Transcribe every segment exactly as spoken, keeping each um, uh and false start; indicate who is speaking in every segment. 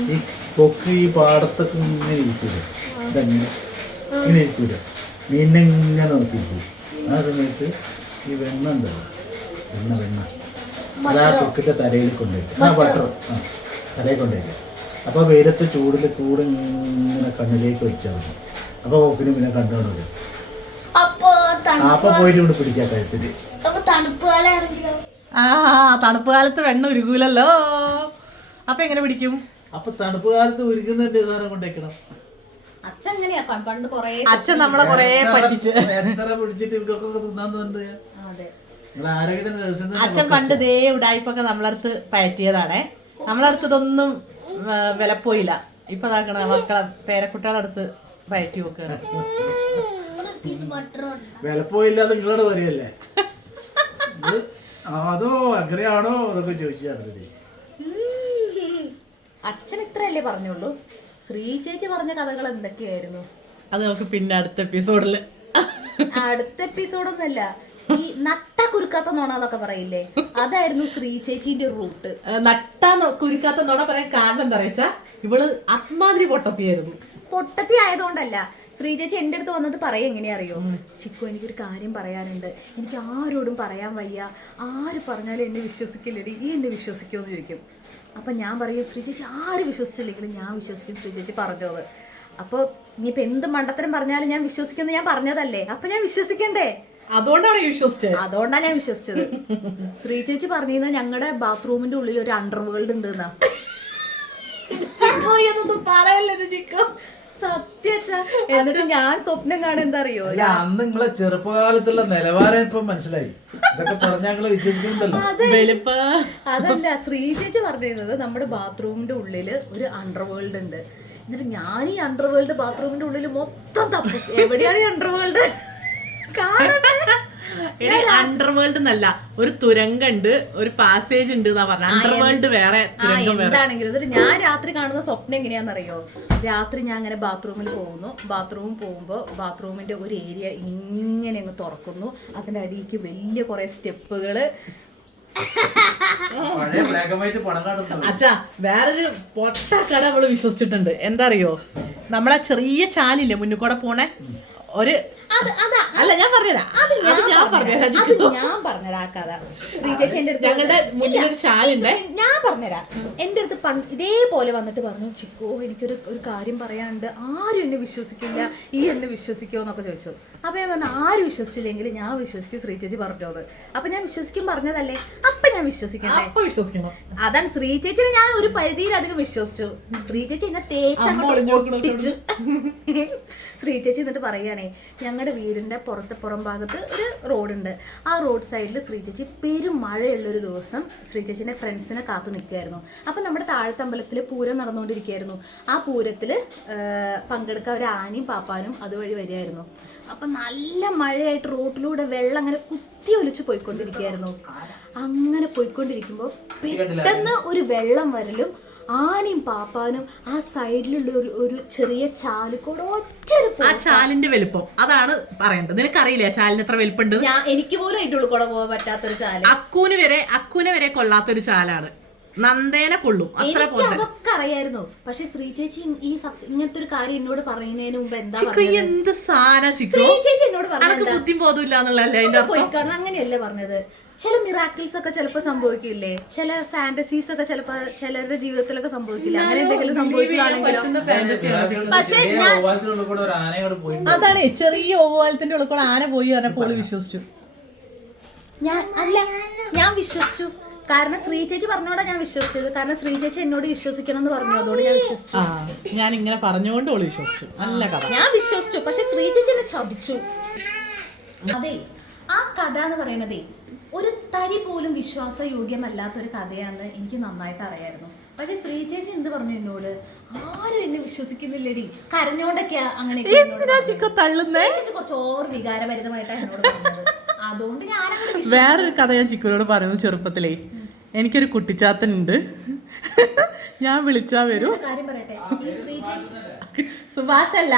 Speaker 1: ഈ കൊക്ക് ഈ പാടത്തൊക്കെ ഇങ്ങനെ ഇരിക്കൂല, ഇതെങ്ങനെ ഇങ്ങനെ ഇരിക്കൂല, മീനിങ്ങനെ നോക്കിയിരിക്കും. ആ സമയത്ത് ഈ വെണ്ണ ഉണ്ടല്ലോ, വെണ്ണ വെണ്ണ അത് ആ കൊക്കിൻ്റെ തലയിൽ കൊണ്ടുവയ്ക്കും. ആ ബട്ടർ ആ തലയിൽ കൊണ്ടുവയ്ക്കും. അപ്പോൾ വെയിലത്ത് ചൂടിൽ ചൂട് ഇങ്ങനെ കണ്ണിലേക്ക് വെച്ചാൽ മതി. അപ്പോൾ കൊക്കിന് പിന്നെ കണ്ടുകൊണ്ടു. അപ്പൊ പോയിട്ട് ഇവിടെ പിടിക്കാൻ കഴുത്തില്.
Speaker 2: ആ തണുപ്പ് കാലത്ത് വെണ്ണ ഉരുകൂലല്ലോ. അപ്പൊ എങ്ങനെ പിടിക്കും?
Speaker 1: അപ്പൊ തണുപ്പ് കാലത്ത് ഉരുകുന്നതിന്റെ സാധനം കൊണ്ടേക്കണം.
Speaker 2: അച്ഛൻ നമ്മളെ കൊറേ പറ്റിച്ച്
Speaker 1: എത്ര പിടിച്ചിട്ട് ഇവർക്കൊക്കെ തിന്നാന്നുണ്ട്.
Speaker 2: അച്ഛൻ പണ്ട് ദേ ഉടായിപ്പൊക്കെ നമ്മളടുത്ത് പയറ്റിയതാണേ. നമ്മളടുത്ത് ഇതൊന്നും വിലപ്പോയില്ല. ഇപ്പൊ ഇതാക്കണ മക്കളെ പേരക്കുട്ടികളടുത്ത് പയറ്റി നോക്കുകയാണ്.
Speaker 1: വിലപ്പോയില്ല നിങ്ങളോട് പറയല്ലേ, അതോ അങ്ങനെയാണോ അതൊക്കെ ചോദിച്ചാണ്.
Speaker 3: അച്ഛൻ ഇത്രയല്ലേ പറഞ്ഞുള്ളൂ. ശ്രീ ചേച്ചി പറഞ്ഞ കഥകൾ എന്തൊക്കെയായിരുന്നു
Speaker 2: അത് നമുക്ക് പിന്നെ അടുത്ത എപ്പിസോഡില്.
Speaker 3: അടുത്ത എപ്പിസോഡൊന്നല്ല, ഈ നട്ട കുരുക്കാത്ത നോണന്നൊക്കെ പറയില്ലേ, അതായിരുന്നു ശ്രീ ചേച്ചിന്റെ റൂട്ട്.
Speaker 2: നട്ട കുരുക്കാത്ത നോണ പറയാൻ കാരണം എന്താ വെച്ചാ ഇവള് അത്മാതിരി പൊട്ടത്തിയായിരുന്നു.
Speaker 3: പൊട്ടത്തി ആയതുകൊണ്ടല്ല, ശ്രീ ചേച്ചി എന്റെ അടുത്ത് വന്നത് പറയാ എങ്ങനെയാ അറിയോ, ചിക്കു എനിക്കൊരു കാര്യം പറയാനുണ്ട്, എനിക്ക് ആരോടും പറയാൻ വയ്യ, ആര് പറഞ്ഞാലും എന്നെ വിശ്വസിക്കില്ലടി, ഈ എന്നെ വിശ്വസിക്കുമോ എന്ന് ചോദിക്കും. അപ്പൊ ഞാൻ പറയും ശ്രീ ചേച്ചി ആര് വിശ്വസിച്ചില്ലെങ്കിലും ഞാൻ വിശ്വസിക്കും ശ്രീ ചേച്ചി പറഞ്ഞത്. അപ്പൊ ഇനിയിപ്പോ എന്ത് മണ്ടത്തരം പറഞ്ഞാലും ഞാൻ വിശ്വസിക്കുന്നത് ഞാൻ പറഞ്ഞതല്ലേ, അപ്പൊ ഞാൻ വിശ്വസിക്കണ്ടേ,
Speaker 2: അതുകൊണ്ടാണ് വിശ്വസിച്ചത്.
Speaker 3: അതുകൊണ്ടാണ് ഞാൻ വിശ്വസിച്ചത്. ശ്രീ ചേച്ചി പറഞ്ഞിരുന്നത് ഞങ്ങളുടെ ബാത്റൂമിന്റെ ഉള്ളിൽ ഒരു അണ്ടർ വേൾഡ് ഉണ്ട് എന്നാ. സത്യ എന്നിട്ട് ഞാൻ സ്വപ്നം കാണാൻ എന്താ അറിയോ,
Speaker 1: അന്ന് നിങ്ങളെ ചെറുപ്പകാലത്തുള്ള നിലവാരം ഇപ്പൊ മനസ്സിലായി. ഇതൊക്കെ പറഞ്ഞാൽ വിശ്വസിക്കുന്നുണ്ടല്ലോ.
Speaker 3: അതല്ല, ശ്രീ ചേച്ചി പറഞ്ഞിരുന്നത് നമ്മുടെ ബാത്റൂമിന്റെ ഉള്ളില് ഒരു അണ്ടർ വേൾഡ് ഉണ്ട്. എന്നിട്ട് ഞാൻ ഈ അണ്ടർ വേൾഡ് ബാത്റൂമിന്റെ ഉള്ളിൽ മൊത്തം തപ്പി എവിടെയാണ് ഈ അണ്ടർ വേൾഡ്.
Speaker 2: അണ്ടർവേൾഡ് എന്നല്ല, ഒരു തുരങ്കുണ്ട്, ഒരു പാസേജ് ഉണ്ട് എന്നാ പറഞ്ഞ. അണ്ടർവേൾഡ് വേറെ,
Speaker 3: എന്താണെങ്കിലും. എന്നിട്ട് ഞാൻ രാത്രി കാണുന്ന സ്വപ്നം എങ്ങനെയാണെന്നറിയോ, രാത്രി ഞാൻ അങ്ങനെ ബാത്റൂമിൽ പോകുന്നു, ബാത്റൂമിൽ പോകുമ്പോ ബാത്റൂമിന്റെ ഒരു ഏരിയ ഇങ്ങനെ അങ്ങ് തുറക്കുന്നു, അതിന്റെ അടിയിലേക്ക് വലിയ കുറെ സ്റ്റെപ്പുകള്.
Speaker 2: അച്ഛാ വേറൊരു പൊട്ടക്കട അവള് വിശ്വസിച്ചിട്ടുണ്ട്. എന്താ അറിയോ, നമ്മളെ ചെറിയ ചാലില്ലേ മുന്നിൽ കൂടെ പോണേ, ഒരു അല്ല ഞാൻ പറഞ്ഞുതരാം അത് ഞാൻ പറഞ്ഞുതരാം
Speaker 3: ഞാൻ പറഞ്ഞുതരാം ആ കഥ. ശ്രീ ചേച്ചി എന്റെ അടുത്ത്
Speaker 2: ഞങ്ങളുടെ മുന്നിലൊരു ചാലുണ്ട്,
Speaker 3: ഞാൻ പറഞ്ഞുതരാം. എന്റെ അടുത്ത് ഇതേപോലെ വന്നിട്ട് പറഞ്ഞു, ചിക്കോ എനിക്കൊരു ഒരു കാര്യം പറയാനുണ്ട്, ആരും എന്നെ വിശ്വസിക്കില്ല, ഈ എന്നെ വിശ്വസിക്കോ എന്നൊക്കെ ചോദിച്ചു. അപ്പൊ ഞാൻ പറഞ്ഞു ആരും വിശ്വസിച്ചില്ലെങ്കിൽ ഞാൻ വിശ്വസിക്കും, ശ്രീ ചേച്ചി പറഞ്ഞത്. അപ്പൊ ഞാൻ വിശ്വസിക്കും പറഞ്ഞതല്ലേ, അപ്പൊ ഞാൻ വിശ്വസിക്കണ്ടേ. അതാണ് ശ്രീ ചേച്ചിനെ ഞാൻ ഒരു പരിധിയിലധികം വിശ്വസിച്ചു. ശ്രീ ചേച്ചി എന്നെ തേച്ചു. ശ്രീ ചേച്ചി എന്നിട്ട് പറയുകയാണേ, ഞങ്ങളുടെ വീടിന്റെ പുറത്തെ പുറം ഭാഗത്ത് ഒരു റോഡുണ്ട്, ആ റോഡ് സൈഡിൽ ശ്രീ ചേച്ചി പെരും മഴയുള്ളൊരു ദിവസം ശ്രീ ചേച്ചിന്റെ ഫ്രണ്ട്സിനെ കാത്തു നിൽക്കുകയായിരുന്നു. അപ്പൊ നമ്മുടെ താഴത്തമ്പലത്തിൽ പൂരം നടന്നുകൊണ്ടിരിക്കുകയായിരുന്നു. ആ പൂരത്തിൽ പങ്കെടുക്കാൻ ഒരു ആനയും പാപ്പാനും അതുവഴി വരികയായിരുന്നു. അപ്പൊ നല്ല മഴയായിട്ട് റോഡിലൂടെ വെള്ളം അങ്ങനെ കുത്തി ഒലിച്ച് പോയിക്കൊണ്ടിരിക്കുകയായിരുന്നു. അങ്ങനെ പോയിക്കൊണ്ടിരിക്കുമ്പോൾ പെട്ടെന്ന് ഒരു വെള്ളം വരലും ആനയും പാപ്പാനും ആ സൈഡിലുള്ള ഒരു ഒരു ചെറിയ ചാലിക്കൂടെ ഒറ്റൊരു,
Speaker 2: ആ ചാലിന്റെ വലുപ്പം അതാണ് പറയേണ്ടത്. നിനക്കറിയില്ലേ ചാലിന് എത്ര വലുപ്പുണ്ട്?
Speaker 3: ഞാൻ എനിക്ക് പോലും അതിന്റെ ഉള്ളിൽ കൂടെ പോകാൻ പറ്റാത്തൊരു ചാല്,
Speaker 2: അക്കൂന് വരെ അക്കൂനെ വരെ കൊള്ളാത്തൊരു ചാലാണ്. നന്ദേനെ കൊള്ളും അത്ര.
Speaker 3: അതൊക്കെ അറിയായിരുന്നു. പക്ഷെ ശ്രീ ചേച്ചി ഈ ഇങ്ങനത്തെ ഒരു കാര്യം എന്നോട് പറയുന്നതിന് മുമ്പ് എന്താ
Speaker 2: എന്ത് സാധനം ശ്രീ
Speaker 3: ചേച്ചി എന്നോട്
Speaker 2: പറഞ്ഞത്, ബുദ്ധി ബോധമില്ല എന്നുള്ളതല്ലേ
Speaker 3: പോയി കാരണം അങ്ങനെയല്ലേ പറഞ്ഞത്. ചില മിറാക്കിൾസ് ഒക്കെ ചിലപ്പോ സംഭവിക്കില്ലേ, ചില ഫാന്റസീസ് ഒക്കെ ചിലപ്പോ ചിലരുടെ ജീവിതത്തിലൊക്കെ സംഭവിക്കില്ല, അങ്ങനെ എന്തെങ്കിലും സംഭവിച്ചതാണെങ്കിലോ. പക്ഷെ
Speaker 2: അതാണ് ചെറിയ ഓവാലത്തിന്റെ ഉള്ളിൽ കൂടെ ആന പോയി പറഞ്ഞപ്പോൾ വിശ്വസിച്ചു.
Speaker 3: ഞാൻ അല്ല ഞാൻ വിശ്വസിച്ചു, കാരണം ശ്രീ ചേച്ചി പറഞ്ഞോടാ ഞാൻ വിശ്വസിച്ചത്. കാരണം ശ്രീ ചേച്ചി എന്നോട് വിശ്വസിക്കണം എന്ന് പറഞ്ഞു, അതോട് ഞാൻ വിശ്വസിച്ചു.
Speaker 2: ഞാൻ ഇങ്ങനെ പറഞ്ഞുകൊണ്ട് ഓള് വിശ്വസിച്ചു. നല്ല കഥ
Speaker 3: ഞാൻ വിശ്വസിച്ചു, പക്ഷെ ശ്രീ ചേച്ചി എന്നെ ചതിച്ചു. അതെ, ആ കഥ എന്ന് പറയണതേ ഒരു തരി പോലും വിശ്വാസയോഗ്യമല്ലാത്തൊരു കഥയാണെന്ന് എനിക്ക് നന്നായിട്ട് അറിയായിരുന്നു. പക്ഷെ ശ്രീ ചേച്ചി എന്ത് പറഞ്ഞു എന്നോട്, ആരും എന്നെ വിശ്വസിക്കുന്നില്ലടി, കരഞ്ഞോണ്ടൊക്കെയാ അങ്ങനെ കുറച്ച് ഓവർ വികാരഭരിതമായിട്ടാണ് എന്നോട് പറഞ്ഞത്. അതുകൊണ്ട് ഞാനങ്ങോട്ട്.
Speaker 2: വേറൊരു കഥ ഞാൻ ചിക്കുനോട് പറയുന്നു. ചെറുപ്പത്തിലേ എനിക്കൊരു കുട്ടിച്ചാത്തൻ ഉണ്ട്, ഞാൻ വിളിച്ചാ വരും.
Speaker 3: കാര്യം പറയട്ടെ, ഈ ശ്രീ ചേച്ചി
Speaker 2: സുഭാഷല്ല.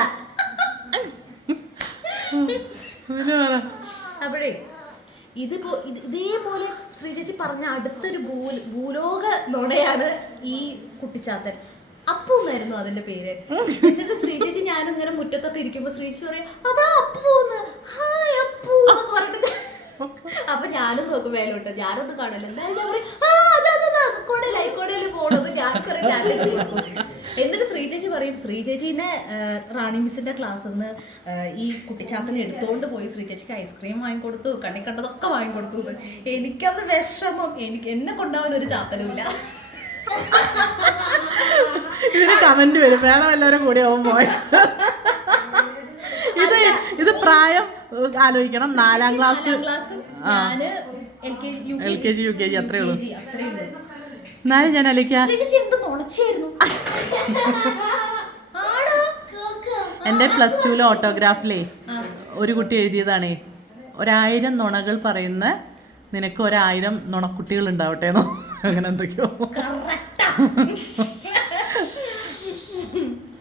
Speaker 3: അപ്പോഴേ ഇതിപ്പോ ഇതേപോലെ ശ്രീ ചേച്ചി പറഞ്ഞ അടുത്തൊരു ഭൂ ഭൂലോക നുണയാണ് ഈ കുട്ടിച്ചാത്തൻ. അപ്പു എന്നായിരുന്നു അതിന്റെ പേര്. എന്നിട്ട് ശ്രീചേച്ചി ഞാനും ഇങ്ങനെ മുറ്റത്തൊക്കെ ഇരിക്കുമ്പോ ശ്രീചേച്ചി പറയും അതാ അപ്പു ഹായ് അപ്പു എന്നൊക്കെ പറഞ്ഞിട്ട്. അപ്പൊ ഞാനും നോക്കും മേലോട്ട്, ഞാനൊന്നും കാണില്ല. എന്തായാലും ഞാൻ പറയും ആ അതാ കൊടയിൽ ആയിക്കോടയിൽ പോണത് ഞാൻ കുറെ ടാറ്റൊക്കെ കൊടുക്കും. എന്നിട്ട് ശ്രീചേച്ചി പറയും ശ്രീചേച്ചിനെ റാണി മിസ്സിന്റെ ക്ലാസ്സിൽ നിന്ന് ഈ കുട്ടിച്ചാത്തനെ എടുത്തോണ്ട് പോയി ശ്രീചേച്ചിക്ക് ഐസ്ക്രീം വാങ്ങിക്കൊടുത്തു, കണ്ണി കണ്ടതൊക്കെ വാങ്ങിക്കൊടുത്തു. എനിക്കത് വിഷമം, എനിക്ക് എന്നെ കൊണ്ടുപോകാൻ ഒരു ചാത്തനുമില്ല.
Speaker 2: ഇതിന് കമന്റ് വരും വേണം എല്ലാവരും കൂടി ആവുമ്പോ. ഇത് ഇത് പ്രായം ആലോചിക്കണം. നാലാം ക്ലാസ്
Speaker 3: ഞാന് L K G
Speaker 2: L K G U K G അത്രേ ഉള്ളൂ.
Speaker 3: അത്രേ ഉള്ളൂ.
Speaker 2: എന്നാലും ഞാൻ ആലോചിക്കാം
Speaker 3: എന്ത് നുണച്ചായിരുന്നു.
Speaker 2: എൻ്റെ പ്ലസ് ടുവിലെ ഓട്ടോഗ്രാഫിലേ ഒരു കുട്ടി എഴുതിയതാണേ, ഒരായിരം നുണകൾ പറയുന്ന നിനക്ക് ഒരായിരം നുണക്കുട്ടികൾ ഉണ്ടാവട്ടെ എന്നോ അങ്ങനെ എന്തൊക്കെയോ.